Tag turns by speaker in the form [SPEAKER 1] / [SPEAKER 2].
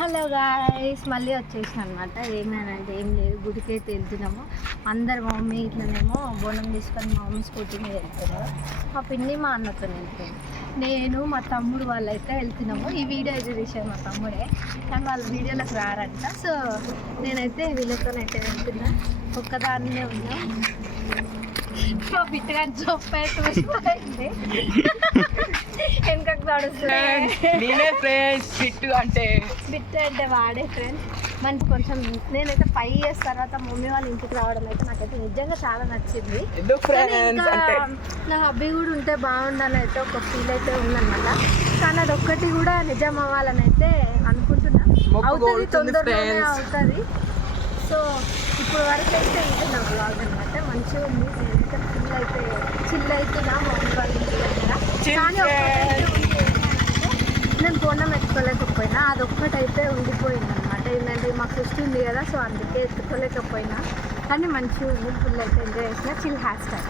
[SPEAKER 1] Hello guys మళ్ళీ వచ్చేసిన అనమాట ఏమైనా ఏం లేదు గుడికి అయితే వెళ్తున్నాము. అందరు మా మమ్మీ ఇట్లనేమో బోనం తీసుకొని మా మమ్మీ స్కూటీ మీద వెళ్తున్నారు. మా పిన్ని మా అన్నతో వెళ్తుంది. నేను మా తమ్ముడు వాళ్ళు అయితే వెళ్తున్నాము. ఈ వీడియో అయితే తీసాను మా తమ్ముడే. కానీ వాళ్ళ వీడియోలోకి రారంట. సో నేనైతే వీళ్ళతోనైతే వెళ్తున్నా. ఒక్కదాన్నే ఉన్నా. మా బిడ్డగా చొప్పైతే నడుస్తుంది
[SPEAKER 2] నేనే ఫ్రెండ్స్ ఫిట్ అంటే.
[SPEAKER 1] బిట్ అంటే వాడే ఫ్రెండ్స్. మనకి కొంచెం నేనైతే ఫైవ్ ఇయర్స్ తర్వాత మమ్మీ వాళ్ళ ఇంటికి రావడం అయితే నాకైతే నిజంగా చాలా నచ్చింది. నా హబ్బీ కూడా ఉంటే బాగుండని అయితే ఒక ఫీల్ అయితే ఉందన్నమాట. కానీ అది ఒక్కటి కూడా నిజం అవ్వాలని అయితే అనుకుంటున్నా. అవుతుంది తొందరలోనే
[SPEAKER 2] friends.
[SPEAKER 1] అవుతుంది. సో ఇప్పుడు వరకు అయితే ఇది నా బ్లాగ్ అనమాట మంచిగా ఉంది. నేనైతే ఫుల్ అయితే చిల్ అవుతున్నా మమ్మీ వాళ్ళ ఇంటి దగ్గర కానీ ఒక్కటైతే ఉంది ఏంటంటే నేను బోనం ఎత్తుకోలేకపోయినా అది ఒక్కటైతే ఉండిపోయింది అనమాట ఏంటంటే మాకు ఫెస్ట్ ఉంది కదా సో అందుకే ఎత్తుకోలేకపోయినా. కానీ మంచిగా ఉంది ఫుల్ అయితే. ఎంజాయ్ చేసిన చిల్ హ్యాష్ ట్యాగ్